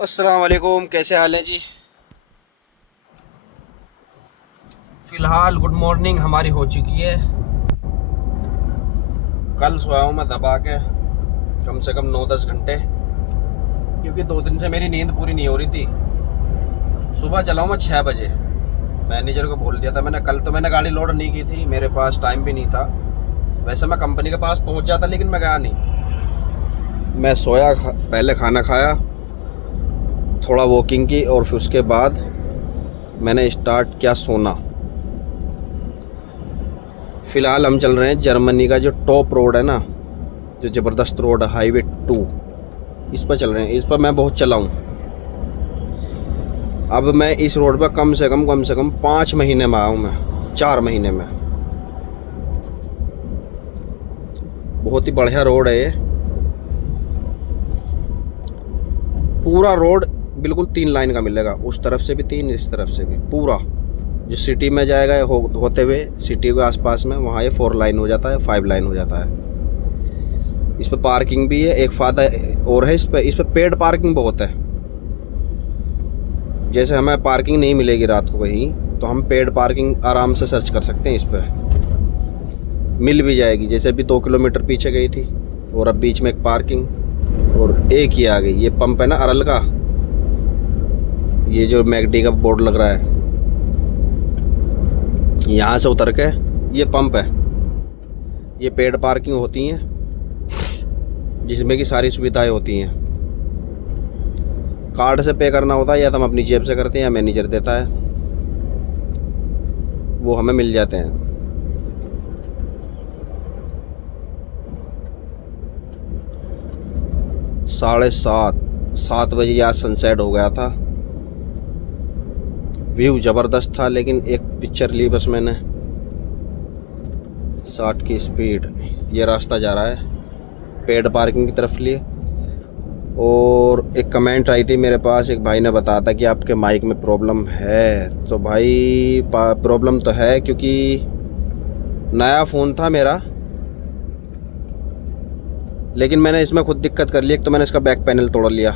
अस्सलाम वालेकुम, कैसे हाल हैं जी। फ़िलहाल गुड मॉर्निंग हमारी हो चुकी है। कल सोया हूँ मैं दबा के कम से कम 9-10 घंटे, क्योंकि 2 दिन से मेरी नींद पूरी नहीं हो रही थी। सुबह चला हूँ मैं 6 बजे। मैनेजर को बोल दिया था मैंने, कल तो मैंने गाड़ी लोड नहीं की थी, मेरे पास टाइम भी नहीं था। वैसे मैं कंपनी के पास पहुँच जाता, लेकिन मैं गया नहीं। मैं सोया, पहले खाना खाया, थोड़ा वॉकिंग की, और फिर उसके बाद मैंने स्टार्ट किया सोना। फ़िलहाल हम चल रहे हैं जर्मनी का जो टॉप रोड है ना, जो ज़बरदस्त रोड है, हाईवे 2, इस पर चल रहे हैं। इस पर मैं बहुत चला हूँ। अब मैं इस रोड पर कम से कम 5 महीने में आया हूँ मैं, 4 महीने में। बहुत ही बढ़िया रोड है ये। पूरा रोड बिल्कुल 3 लाइन का मिलेगा, उस तरफ से भी 3, इस तरफ से भी। पूरा जो सिटी में जाएगा होते हुए सिटी के आसपास में, वहाँ ये 4 लाइन हो जाता है, 5 लाइन हो जाता है। इस पर पार्किंग भी है। एक फ़ायदा और है इस पर पेड पार्किंग बहुत है। जैसे हमें पार्किंग नहीं मिलेगी रात को कहीं, तो हम पेड पार्किंग आराम से सर्च कर सकते हैं। इस पर मिल भी जाएगी। जैसे अभी 2 किलोमीटर पीछे गई थी, और अब बीच में एक पार्किंग, और एक ही आ गई। ये पंप है ना अरल का, ये जो मैकडी का बोर्ड लग रहा है, यहाँ से उतर के ये पंप है। ये पेड पार्किंग होती हैं, जिसमें कि सारी सुविधाएं होती हैं। कार्ड से पे करना होता है, या तो हम अपनी जेब से करते हैं, या मैनेजर देता है, वो हमें मिल जाते हैं। साढ़े 7 बजे यहाँ सनसेट हो गया था। व्यू ज़बरदस्त था, लेकिन एक पिक्चर ली बस मैंने। 60 की स्पीड। ये रास्ता जा रहा है पेड पार्किंग की तरफ लिए। और एक कमेंट आई थी मेरे पास, एक भाई ने बताया था कि आपके माइक में प्रॉब्लम है। तो भाई प्रॉब्लम तो है, क्योंकि नया फ़ोन था मेरा, लेकिन मैंने इसमें खुद दिक्कत कर ली। एक तो मैंने इसका बैक पैनल तोड़ लिया,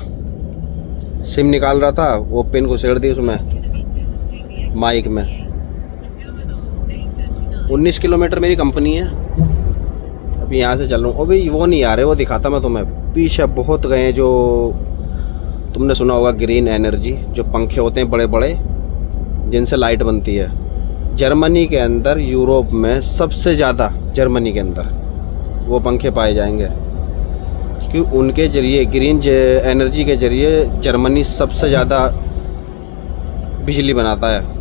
सिम निकाल रहा था, वो पिन घुसेड़ दी उसमें माइक में। 19 किलोमीटर मेरी कंपनी है। अभी यहाँ से चल रहा हूँ। अभी वो नहीं आ रहे, वो दिखाता मैं तुम्हें। पीछे बहुत गए, जो तुमने सुना होगा ग्रीन एनर्जी, जो पंखे होते हैं बड़े बड़े, जिनसे लाइट बनती है। जर्मनी के अंदर, यूरोप में सबसे ज़्यादा जर्मनी के अंदर वो पंखे पाए जाएंगे, क्योंकि उनके ज़रिए, ग्रीन एनर्जी के ज़रिए, जर्मनी सबसे ज़्यादा बिजली बनाता है।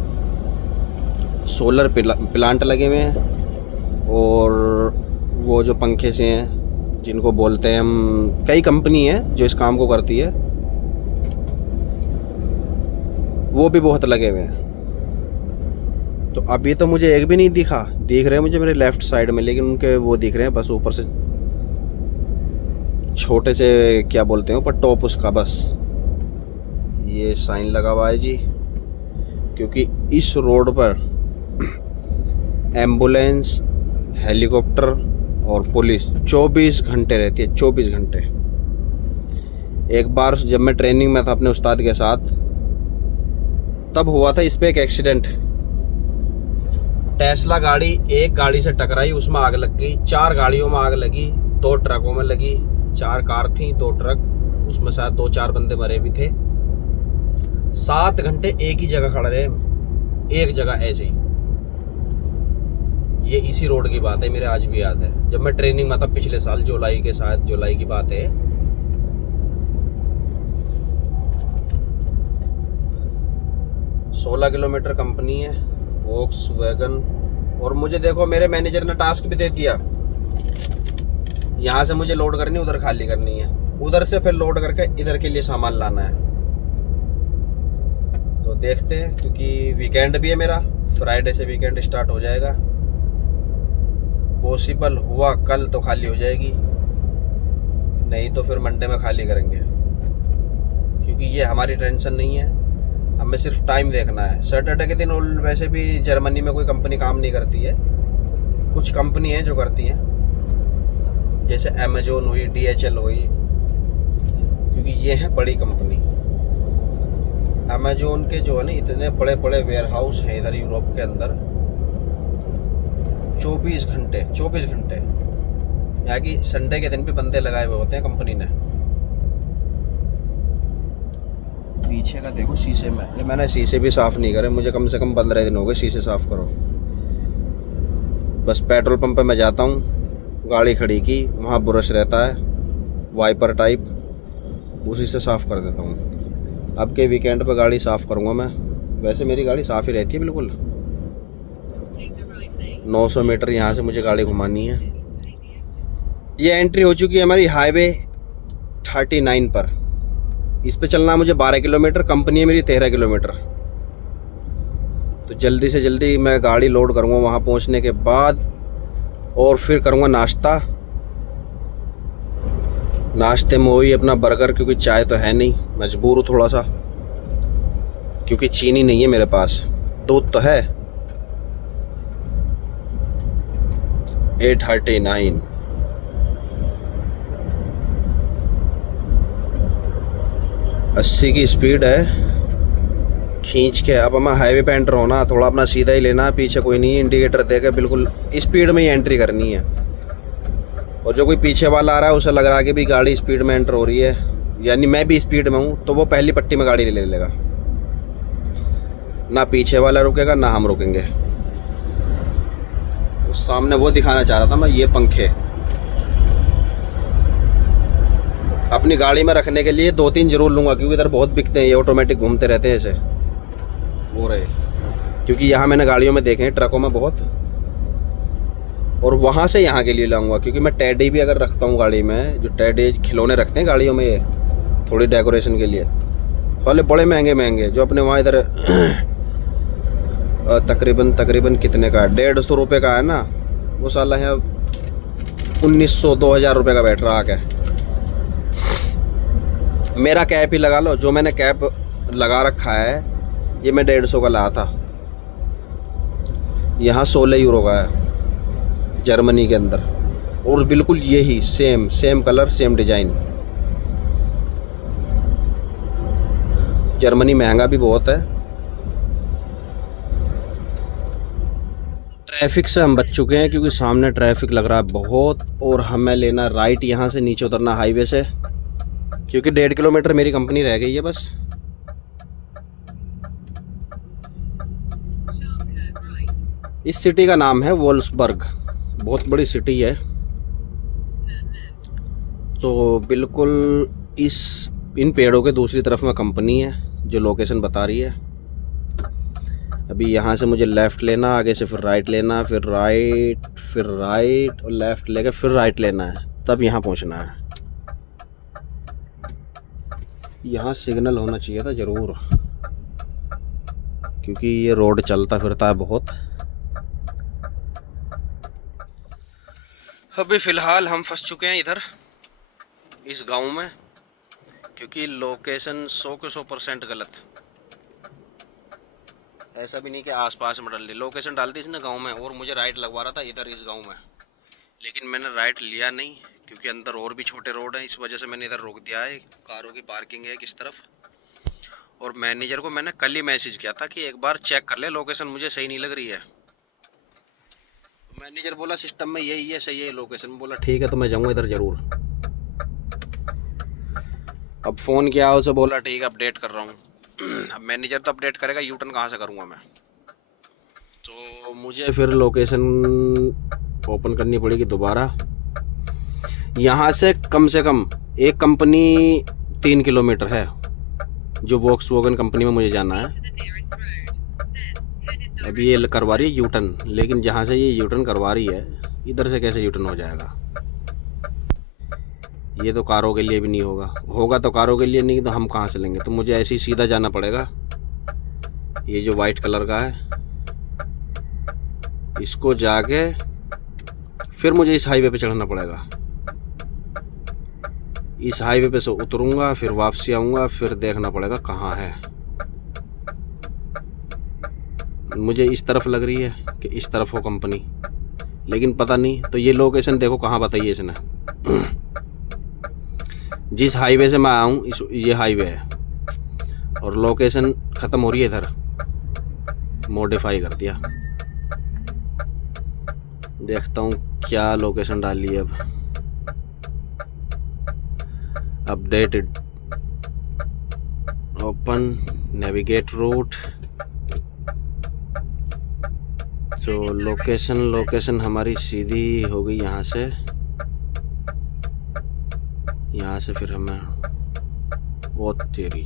सोलर प्लांट लगे हुए हैं, और वो जो पंखे से हैं, जिनको बोलते हैं हम, कई कंपनी है जो इस काम को करती है, वो भी बहुत लगे हुए हैं। तो अभी तो मुझे एक भी नहीं दिख रहे हैं मुझे मेरे लेफ़्ट साइड में, लेकिन उनके वो दिख रहे हैं बस ऊपर से, छोटे से क्या बोलते हैं ऊपर, टॉप उसका बस। ये साइन लगा हुआ है जी, क्योंकि इस रोड पर एम्बुलेंस, हेलीकॉप्टर और पुलिस 24 घंटे रहती है, 24 घंटे। एक बार जब मैं ट्रेनिंग में था अपने उस्ताद के साथ, तब हुआ था इस पे एक एक्सीडेंट। टेस्ला गाड़ी एक गाड़ी से टकराई, उसमें आग लग गई। 4 गाड़ियों में आग लगी, 2 ट्रकों में लगी। 4 कार थी, 2 ट्रक, उसमें शायद 2-4 बंदे मरे भी थे। 7 घंटे एक ही जगह खड़े रहे, एक जगह ऐसे ही। ये इसी रोड की बात है, मेरे आज भी याद है। जब मैं ट्रेनिंग में था पिछले साल, जुलाई की बात है। सोलह किलोमीटर कंपनी है, वोक्सवैगन। और मुझे देखो, मेरे मैनेजर ने टास्क भी दे दिया, यहाँ से मुझे लोड करनी, उधर खाली करनी है, उधर से फिर लोड करके इधर के लिए सामान लाना है। तो देखते हैं, क्योंकि वीकेंड भी है मेरा, फ्राइडे से वीकेंड स्टार्ट हो जाएगा। पॉसिबल हुआ कल तो खाली हो जाएगी, नहीं तो फिर मंडे में खाली करेंगे, क्योंकि ये हमारी टेंशन नहीं है, हमें सिर्फ टाइम देखना है। सैटरडे के दिन वैसे भी जर्मनी में कोई कंपनी काम नहीं करती है, कुछ कंपनी है जो करती हैं, जैसे अमेजोन हुई, DHL हुई, क्योंकि ये है बड़ी कंपनी। अमेजोन के जो है ना इतने बड़े बड़े वेयर हाउस हैं इधर यूरोप के अंदर, 24 घंटे यहाँ की संडे के दिन भी बंदे लगाए हुए होते हैं कंपनी ने। पीछे का देखो शीशे में, ये मैंने शीशे भी साफ़ नहीं करे, मुझे कम से कम 15 दिन हो गए शीशे साफ़ करो। बस पेट्रोल पंप पे मैं जाता हूँ, गाड़ी खड़ी की, वहाँ ब्रश रहता है वाइपर टाइप, उसी से साफ़ कर देता हूँ। अब के वीकेंड पे गाड़ी साफ़ करूँगा मैं। वैसे मेरी गाड़ी साफ़ ही रहती है बिल्कुल। 900 मीटर यहाँ से मुझे गाड़ी घुमानी है। ये एंट्री हो चुकी है हमारी हाईवे 39 पर। इस पे चलना मुझे 12 किलोमीटर, कंपनी है मेरी 13 किलोमीटर। तो जल्दी से जल्दी मैं गाड़ी लोड करूँगा वहाँ पहुँचने के बाद, और फिर करूँगा नाश्ता। नाश्ते में वही अपना बर्गर, क्योंकि चाय तो है नहीं, मजबूर हूँ थोड़ा सा, क्योंकि चीनी नहीं है मेरे पास, दूध तो है। 839 80 की स्पीड है खींच के। अब हमें हाईवे पे एंटर होना, थोड़ा अपना सीधा ही लेना, पीछे कोई नहीं, इंडिकेटर देके बिल्कुल स्पीड में ही एंट्री करनी है। और जो कोई पीछे वाला आ रहा है उसे लग रहा है कि भी गाड़ी स्पीड में एंटर हो रही है, यानी मैं भी स्पीड में हूँ, तो वो पहली पट्टी में गाड़ी ले लेगा। ना पीछे वाला रुकेगा ना हम रुकेंगे। उस सामने वो दिखाना चाह रहा था मैं, ये पंखे अपनी गाड़ी में रखने के लिए 2-3 जरूर लूँगा, क्योंकि इधर बहुत बिकते हैं, ये ऑटोमेटिक घूमते रहते हैं ऐसे वो रहे। क्योंकि यहाँ मैंने गाड़ियों में देखे हैं, ट्रकों में बहुत। और वहाँ से यहाँ के लिए लाऊंगा, क्योंकि मैं टेडी भी अगर रखता हूँ गाड़ी में, जो टेडी खिलौने रखते हैं गाड़ियों में, ये थोड़ी डेकोरेशन के लिए वाले बड़े महंगे जो अपने वहाँ इधर तकरीबन कितने का है, 150 रुपये का है ना, वो साला है 1900-2000 रुपये का बैठ रहा है। मेरा कैप ही लगा लो, जो मैंने कैप लगा रखा है ये मैं 150 का लाया था, यहाँ 16 यूरो का है जर्मनी के अंदर। और बिल्कुल यही same colour same design. Germany महंगा भी बहुत है। ट्रैफिक से हम बच चुके हैं, क्योंकि सामने ट्रैफिक लग रहा है बहुत, और हमें लेना राइट, यहाँ से नीचे उतरना हाईवे से, क्योंकि 1.5 किलोमीटर मेरी कंपनी रह गई है बस। इस सिटी का नाम है वोल्फ्सबर्ग, बहुत बड़ी सिटी है। तो बिल्कुल इन पेड़ों के दूसरी तरफ में कंपनी है जो लोकेशन बता रही है। अभी यहाँ से मुझे लेफ़्ट लेना, आगे से फिर राइट लेना, फिर राइट और लेफ़्ट लेके फिर राइट लेना है, तब यहाँ पहुँचना है। यहाँ सिग्नल होना चाहिए था ज़रूर, क्योंकि ये रोड चलता फिरता है बहुत। अभी फ़िलहाल हम फंस चुके हैं इधर इस गांव में, क्योंकि लोकेशन 100 के 100% गलत। ऐसा भी नहीं कि आसपास में डाल दी, लोकेशन डाल दी इसने गांव में, और मुझे राइट लगवा रहा था इधर इस गांव में, लेकिन मैंने राइट लिया नहीं, क्योंकि अंदर और भी छोटे रोड हैं, इस वजह से मैंने इधर रोक दिया है। कारों की पार्किंग है किस तरफ। और मैनेजर को मैंने कल ही मैसेज किया था कि एक बार चेक कर ले, लोकेशन मुझे सही नहीं लग रही है। मैनेजर बोला सिस्टम में यही है, सही है लोकेशन। बोला ठीक है, तो मैं जाऊँगा इधर ज़रूर। अब फ़ोन किया उसे, बोला ठीक है अपडेट कर रहा हूँ। अब मैनेजर तो अपडेट करेगा, यू टर्न कहाँ से करूँगा मैं। तो मुझे फिर लोकेशन ओपन करनी पड़ेगी दोबारा। यहाँ से कम एक कंपनी 3 किलोमीटर है, जो वॉक्सवैगन कंपनी में मुझे जाना है। अभी ये करवा रही है यू टर्न, लेकिन जहाँ से ये यू टर्न करवा रही है, इधर से कैसे यू टर्न हो जाएगा। ये तो कारों के लिए भी नहीं होगा तो कारों के लिए नहीं, तो हम कहाँ से लेंगे। तो मुझे ऐसे ही सीधा जाना पड़ेगा। ये जो वाइट कलर का है, इसको जाके फिर मुझे इस हाईवे पे चढ़ना पड़ेगा। इस हाईवे पे से उतरूंगा, फिर वापसी आऊँगा, फिर देखना पड़ेगा कहाँ है। मुझे इस तरफ लग रही है कि इस तरफ हो कंपनी, लेकिन पता नहीं। तो ये लोकेशन देखो कहाँ बताई है इसने। जिस हाईवे से मैं आया हूँ ये हाईवे है, और लोकेशन ख़त्म हो रही है इधर, मॉडिफाई कर दिया। देखता हूँ क्या लोकेशन डाली है अब। Updated, open, navigate route. तो लोकेशन हमारी सीधी हो गई यहाँ से फिर हमें वो तेरी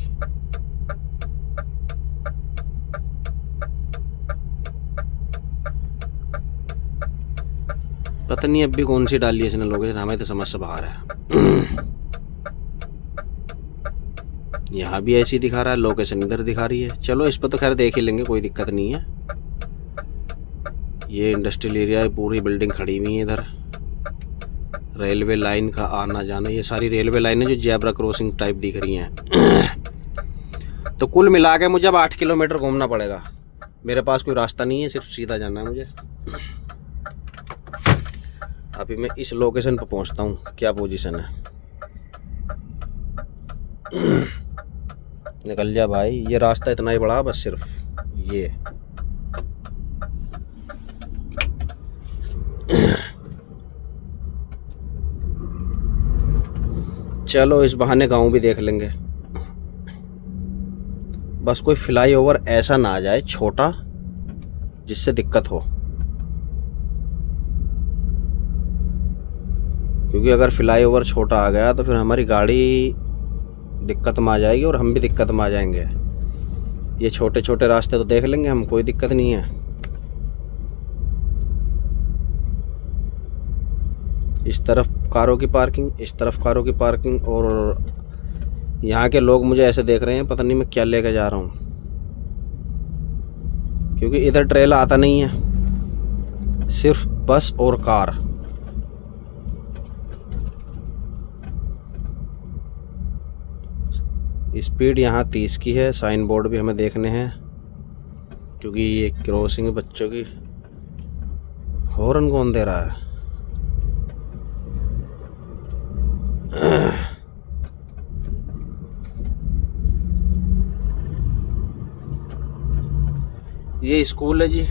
पता नहीं अब भी कौन सी डाली है इसने लोकेशन, हमें तो समझ से बाहर है। यहाँ भी ऐसी दिखा रहा है, लोकेशन इधर दिखा रही है। चलो इस पर तो खैर देख ही लेंगे, कोई दिक्कत नहीं है। ये इंडस्ट्रियल एरिया है, पूरी बिल्डिंग खड़ी हुई है इधर। रेलवे लाइन का आना जाना, ये सारी रेलवे लाइन है जो जेब्रा क्रॉसिंग टाइप दिख रही हैं। तो कुल मिला के मुझे अब 8 किलोमीटर घूमना पड़ेगा। मेरे पास कोई रास्ता नहीं है, सिर्फ सीधा जाना है मुझे। अभी मैं इस लोकेशन पर पहुंचता हूँ, क्या पोजीशन है। निकल जा भाई, ये रास्ता इतना ही बड़ा, बस सिर्फ ये। चलो इस बहाने गांव भी देख लेंगे। बस कोई फ्लाईओवर ऐसा ना आ जाए छोटा जिससे दिक्कत हो, क्योंकि अगर फ्लाईओवर छोटा आ गया तो फिर हमारी गाड़ी दिक्कत में आ जाएगी और हम भी दिक्कत में आ जाएंगे। ये छोटे छोटे रास्ते तो देख लेंगे हम, कोई दिक्कत नहीं है। इस तरफ कारों की पार्किंग, इस तरफ कारों की पार्किंग, और यहाँ के लोग मुझे ऐसे देख रहे हैं पता नहीं मैं क्या लेकर जा रहा हूँ, क्योंकि इधर ट्रेल आता नहीं है, सिर्फ बस और कार। स्पीड यहाँ 30 की है। साइन बोर्ड भी हमें देखने हैं, क्योंकि ये क्रॉसिंग बच्चों की। हॉर्न कौन दे रहा है? ये स्कूल है जी,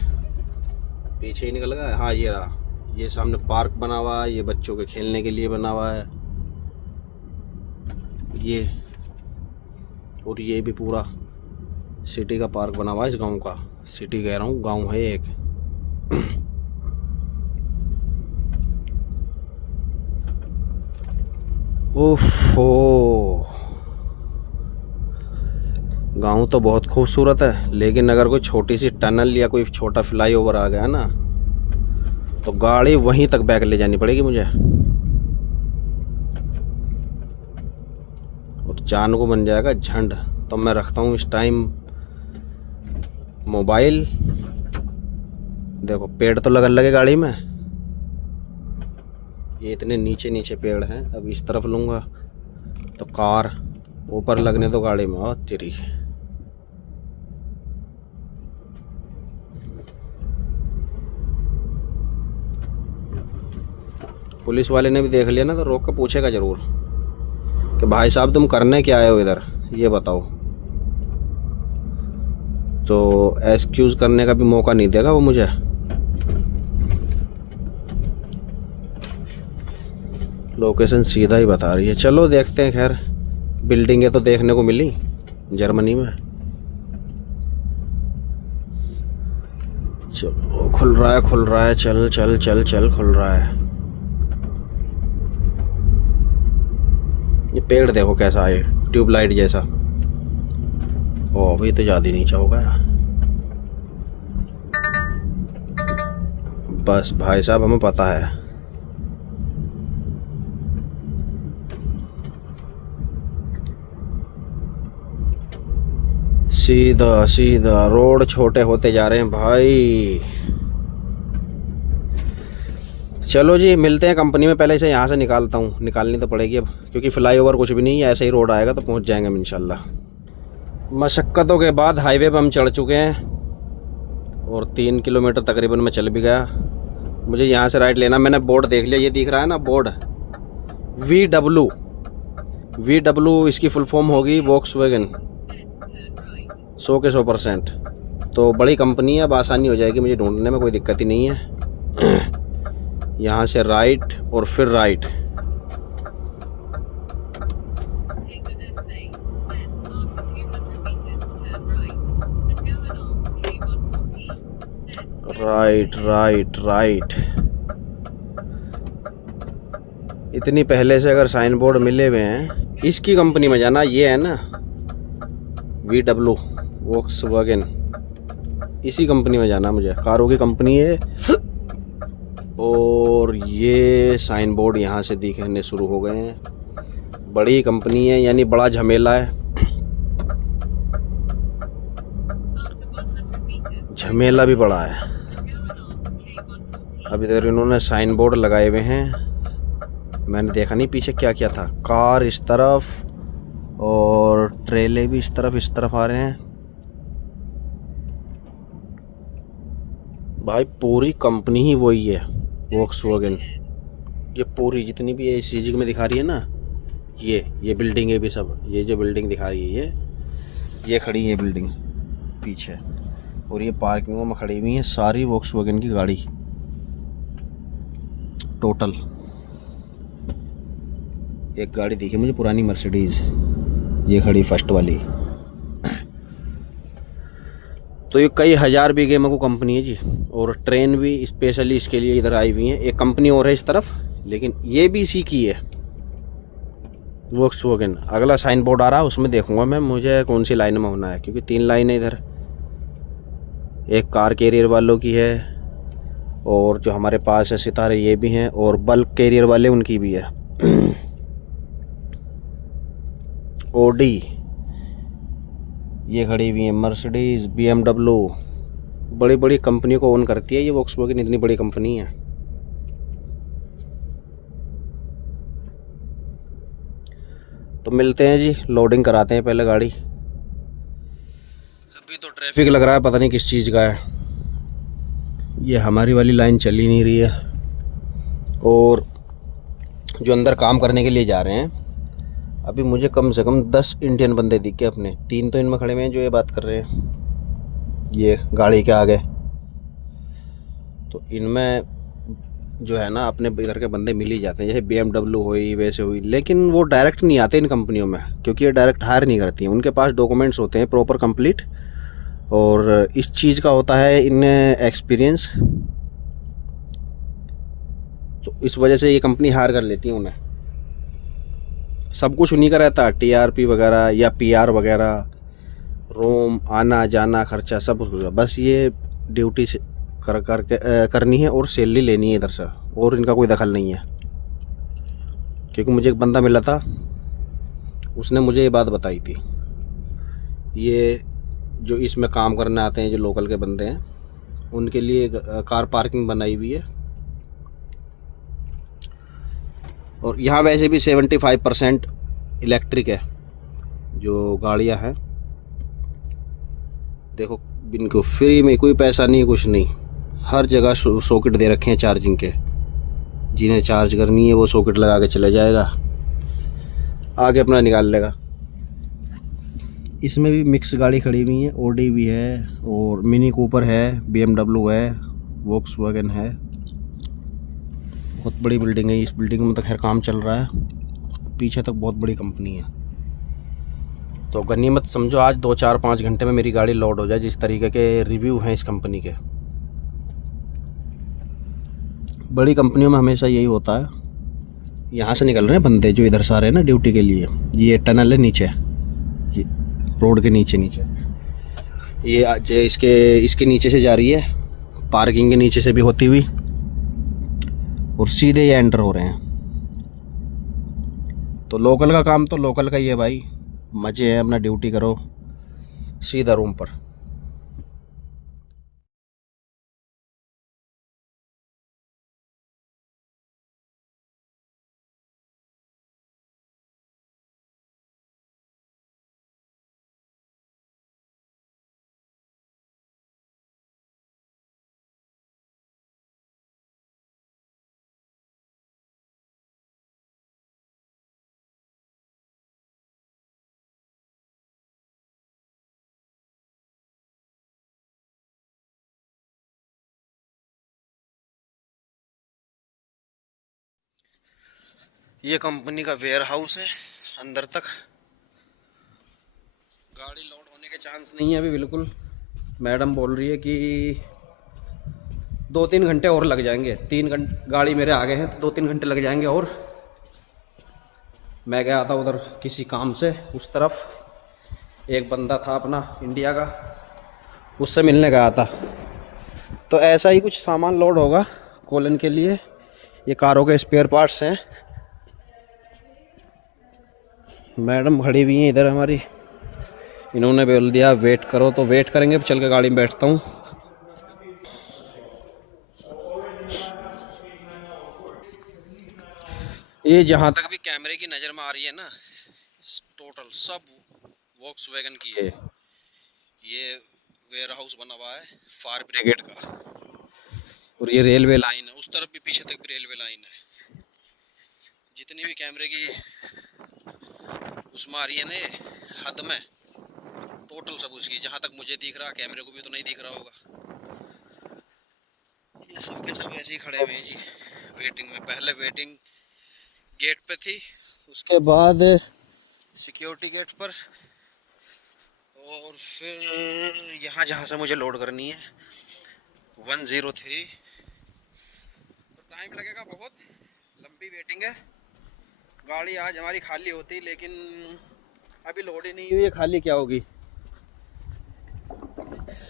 पीछे ही निकल गया। हाँ ये रहा, ये सामने पार्क बना हुआ है, ये बच्चों के खेलने के लिए बना हुआ है ये। और ये भी पूरा सिटी का पार्क बना हुआ है इस गांव का। सिटी कह रहा हूँ, गांव है एक। ओफो, गांव तो बहुत खूबसूरत है, लेकिन अगर कोई छोटी सी टनल या कोई छोटा फ्लाईओवर आ गया ना तो गाड़ी वहीं तक बैक ले जानी पड़ेगी मुझे, और जान को बन जाएगा झंड। तो मैं रखता हूँ इस टाइम मोबाइल। देखो पेड़ तो लगे गाड़ी में, ये इतने नीचे नीचे पेड़ हैं। अब इस तरफ लूँगा तो कार ऊपर लगने तो गाड़ी में। और तेरी पुलिस वाले ने भी देख लिया ना तो रोक कर पूछेगा ज़रूर कि भाई साहब तुम करने क्या आए हो इधर, ये बताओ। तो एक्सक्यूज़ करने का भी मौका नहीं देगा वो मुझे। लोकेशन सीधा ही बता रही है। चलो देखते हैं। खैर बिल्डिंगें तो देखने को मिली जर्मनी में। चलो खुल रहा है, चल चल चल चल, खुल रहा है। ये पेड़ देखो कैसा है, ट्यूबलाइट जैसा। ओ अभी तो ज़्यादा नीचा हो गया। बस भाई साहब हमें पता है। सीधा सीधा रोड छोटे होते जा रहे हैं भाई। चलो जी मिलते हैं कंपनी में। पहले इसे यहाँ से निकालता हूँ, निकालनी तो पड़ेगी अब, क्योंकि फ्लाईओवर कुछ भी नहीं है, ऐसे ही रोड आएगा तो पहुँच जाएंगे हम इंशाल्लाह। मशक्क़तों के बाद हाईवे पर हम चढ़ चुके हैं और 3 किलोमीटर तकरीबन मैं चल भी गया। मुझे यहाँ से राइट लेना। मैंने बोर्ड देख लिया, ये दिख रहा है ना बोर्ड, VW। इसकी फुल फॉर्म होगी वॉक्सवैगन। 100% तो बड़ी कंपनी है, अब आसानी हो जाएगी मुझे ढूंढने में, कोई दिक्कत ही नहीं है। यहाँ से राइट और फिर राइट। Right right right. इतनी पहले से अगर साइन बोर्ड मिले हुए हैं, इसकी कंपनी में जाना। ये है ना VW वोक्सवैगन, इसी कंपनी में जाना मुझे, कारों की कंपनी है। और ये साइन बोर्ड यहाँ से दिखने शुरू हो गए हैं। बड़ी कंपनी है, यानी बड़ा झमेला है, झमेला भी बड़ा है। अभी इधर इन्होंने साइन बोर्ड लगाए हुए हैं, मैंने देखा नहीं पीछे क्या क्या था। कार इस तरफ और ट्रेले भी इस तरफ आ रहे हैं। भाई पूरी कंपनी ही वही है, वोक्सवैगन। ये पूरी जितनी भी ये सीजी में दिखा रही है ना, ये बिल्डिंग है भी सब, ये जो बिल्डिंग दिखा रही है ये खड़ी है बिल्डिंग पीछे, और ये पार्किंगों में खड़ी हुई हैं सारी वोक्सवैगन की गाड़ी टोटल। एक गाड़ी दिखी मुझे पुरानी मर्सिडीज़, ये खड़ी फर्स्ट वाली। तो ये कई हज़ार बीघे में को कंपनी है जी, और ट्रेन भी स्पेशली इसके लिए इधर आई हुई है। एक कंपनी और है इस तरफ, लेकिन ये भी इसी की है, वोक्सवैगन। अगला साइन बोर्ड आ रहा है, उसमें देखूंगा मैं मुझे कौन सी लाइन में होना है, क्योंकि 3 लाइन है इधर। एक कार कैरियर वालों की है, और जो हमारे पास है सितारे ये भी हैं, और बल्क कैरियर वाले उनकी भी है। ओडी ये खड़ी हुई है, मर्सिडीज़, BMW, बड़ी बड़ी कंपनी को ओन करती है ये वोक्सवैगन, इतनी बड़ी कंपनी है। तो मिलते हैं जी, लोडिंग कराते हैं पहले गाड़ी। अभी तो ट्रैफिक लग रहा है, पता नहीं किस चीज़ का है। ये हमारी वाली लाइन चल ही नहीं रही है, और जो अंदर काम करने के लिए जा रहे हैं, अभी मुझे कम से कम 10 इंडियन बंदे दिखे अपने। 3 तो इनमें खड़े हुए हैं जो ये बात कर रहे हैं, ये गाड़ी के आगे। तो इनमें जो है ना अपने इधर के बंदे मिल ही जाते हैं, जैसे BMW हुई वैसे हुई, लेकिन वो डायरेक्ट नहीं आते इन कंपनियों में, क्योंकि ये डायरेक्ट हायर नहीं करती हैं। उनके पास डॉक्यूमेंट्स होते हैं प्रॉपर कंप्लीट, और इस चीज़ का होता है इन्हें एक्सपीरियंस, तो इस वजह से ये कंपनी हायर कर लेती है उन्हें। सब कुछ उन्हीं का रहता है, TRP वगैरह या PR वगैरह, रोम आना जाना खर्चा सब कुछ, बस ये ड्यूटी से करनी है और सैलरी लेनी है इधर से, और इनका कोई दखल नहीं है। क्योंकि मुझे एक बंदा मिला था, उसने मुझे ये बात बताई थी। ये जो इसमें काम करने आते हैं जो लोकल के बंदे हैं, उनके लिए कार पार्किंग बनाई हुई है। और यहाँ वैसे भी 75% इलेक्ट्रिक है जो गाड़ियाँ हैं। देखो इनको फ्री में, कोई पैसा नहीं कुछ नहीं, हर जगह सॉकेट दे रखे हैं चार्जिंग के। जिन्हें चार्ज करनी है वो सॉकेट लगा के चले जाएगा, आगे अपना निकाल लेगा। इसमें भी मिक्स गाड़ी खड़ी हुई है, ओडी भी है, और मिनी कूपर है, BMW है, वोक्सवैगन है। बहुत बड़ी बिल्डिंग है, इस बिल्डिंग में तो खैर काम चल रहा है, पीछे तक बहुत बड़ी कंपनी है। तो गनीमत समझो आज 2-4-5 घंटे में मेरी गाड़ी लोड हो जाए, जिस तरीके के रिव्यू हैं इस कंपनी के। बड़ी कंपनियों में हमेशा यही होता है। यहाँ से निकल रहे हैं बंदे जो इधर से आ रहे हैं ना ड्यूटी के लिए। ये टनल है नीचे, ये रोड के नीचे ये जो इसके नीचे से जा रही है, पार्किंग के नीचे से भी होती हुई, और सीधे ये एंटर हो रहे हैं। तो लोकल का काम तो लोकल का ही है भाई, मज़े हैं, अपना ड्यूटी करो, सीधा रूम पर। ये कंपनी का वेयर हाउस है, अंदर तक गाड़ी लोड होने के चांस नहीं है अभी बिल्कुल। मैडम बोल रही है कि 2-3 घंटे और लग जाएंगे। 3 घंटे गाड़ी मेरे आगे हैं तो 2-3 घंटे लग जाएंगे। और मैं गया था उधर किसी काम से, उस तरफ एक बंदा था अपना इंडिया का, उससे मिलने गया था। तो ऐसा ही कुछ सामान लोड होगा कोलन के लिए। ये कारों के स्पेयर पार्ट्स हैं। मैडम खड़ी हुई हैं इधर हमारी, इन्होंने बोल दिया वेट करो तो वेट करेंगे। चल के गाड़ी में बैठता हूँ। ये जहाँ तक भी कैमरे की नज़र में आ रही है ना, टोटल सब वॉक्सवैगन की है। ये वेयर हाउस बना हुआ है फायर ब्रिगेड का, और ये रेलवे लाइन है, उस तरफ भी पीछे तक भी रेलवे लाइन है। जितनी भी कैमरे की उसमें आ रही है ना हद में, टोटल सब उसकी। जहाँ तक मुझे दिख रहा, कैमरे को भी तो नहीं दिख रहा होगा। ये सब के सब ऐसे ही खड़े हुए हैं जी वेटिंग में। पहले वेटिंग गेट पे थी, उसके बाद सिक्योरिटी गेट पर, और फिर यहाँ जहाँ से मुझे लोड करनी है 103। तो टाइम लगेगा, बहुत लंबी वेटिंग है। गाड़ी आज हमारी खाली होती, लेकिन अभी लोड ही नहीं हुई है, खाली क्या होगी।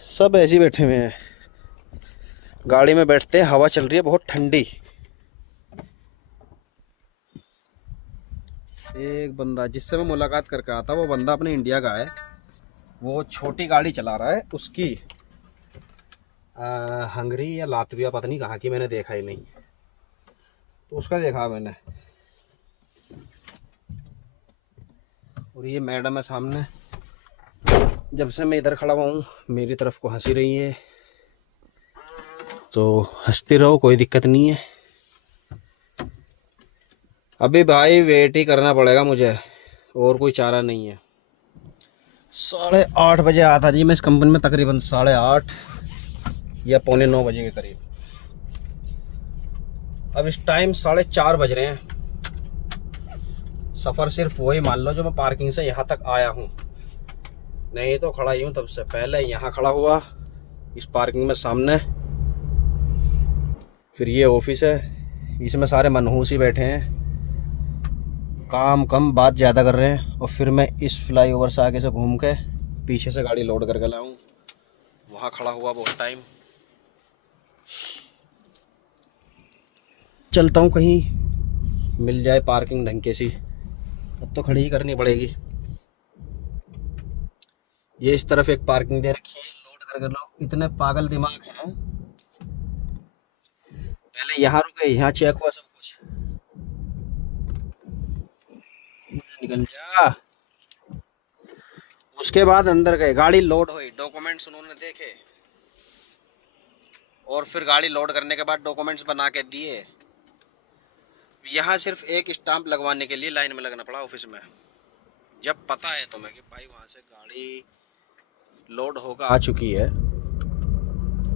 सब ऐसे ही बैठे हुए हैं। गाड़ी में बैठते हैं, हवा चल रही है बहुत ठंडी। एक बंदा जिससे मैं मुलाकात करके आता, वो बंदा अपने इंडिया का है। वो छोटी गाड़ी चला रहा है, उसकी हंगरी या लातविया, पता नहीं कहाँ की, मैंने देखा ही नहीं। तो उसका देखा मैंने। और ये मैडम है सामने, जब से मैं इधर खड़ा हुआ हूँ मेरी तरफ को हंसी रही है। तो हंसती रहो, कोई दिक्कत नहीं है। अभी भाई वेट ही करना पड़ेगा मुझे, और कोई चारा नहीं है। 8:30 बजे आया था जी मैं इस कंपनी में, तकरीबन 8:30 या 8:45 बजे के करीब। अब इस टाइम 4:30 बज रहे हैं। सफ़र सिर्फ वही मान लो जो मैं पार्किंग से यहाँ तक आया हूँ, नहीं तो खड़ा ही हूँ तब से। पहले यहाँ खड़ा हुआ इस पार्किंग में सामने, फिर ये ऑफिस है, इसमें सारे मनहूस ही बैठे हैं, काम कम बात ज़्यादा कर रहे हैं। और फिर मैं इस फ्लाईओवर से आगे से घूम के पीछे से गाड़ी लोड करके लाऊं, वहाँ खड़ा हुआ बहुत टाइम। चलता हूँ कहीं मिल जाए पार्किंग ढंग के सी, अब तो खड़ी ही करनी पड़ेगी। ये इस तरफ एक पार्किंग दे रखी है, लोड करके लो। इतने पागल दिमाग हैं, पहले यहाँ रुके, यहाँ चेक हुआ सब कुछ, निकल जा। उसके बाद अंदर गए, गाड़ी लोड हुई, डॉक्यूमेंट्स उन्होंने देखे, और फिर गाड़ी लोड करने के बाद डॉक्यूमेंट्स बना के दिए। यहाँ सिर्फ एक स्टाम्प लगवाने के लिए लाइन में लगना पड़ा ऑफिस में। जब पता है तुम्हें कि भाई वहाँ से गाड़ी लोड होकर आ चुकी है,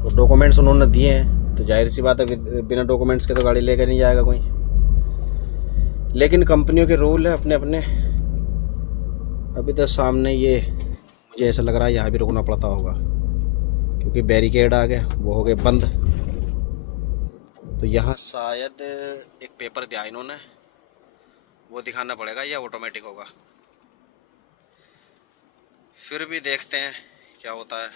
तो डॉक्यूमेंट्स उन्होंने दिए हैं, तो जाहिर सी बात है बिना डॉक्यूमेंट्स के तो गाड़ी लेकर नहीं जाएगा कोई। लेकिन कंपनियों के रूल है अपने अपने। अभी तो सामने ये मुझे ऐसा लग रहा है यहाँ भी रुकना पड़ता होगा, क्योंकि बैरिकेड आ गया, वो हो गए बंद। तो यहाँ शायद एक पेपर दिया इन्होंने, वो दिखाना पड़ेगा, या ऑटोमेटिक होगा। फिर भी देखते हैं क्या होता है।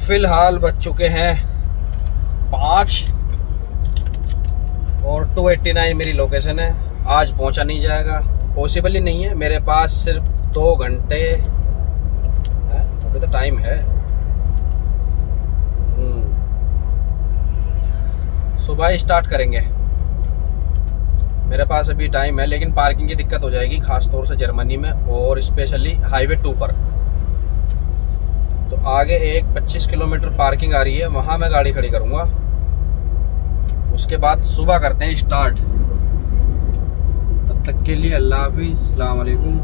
फिलहाल बज चुके हैं 5 और 289 मेरी लोकेशन है। आज पहुंचा नहीं जाएगा, पॉसिबल ही नहीं है। मेरे पास सिर्फ 2 घंटे है, अभी तो टाइम है। सुबह स्टार्ट करेंगे, मेरे पास अभी टाइम है। लेकिन पार्किंग की दिक्कत हो जाएगी, खास तौर से जर्मनी में, और स्पेशली हाईवे 2 पर। तो आगे एक 25 किलोमीटर पार्किंग आ रही है, वहाँ मैं गाड़ी खड़ी करूँगा। उसके बाद सुबह करते हैं स्टार्ट। तब तक के लिए अल्लाह हाफिज़, अस्सलाम वालेकुम।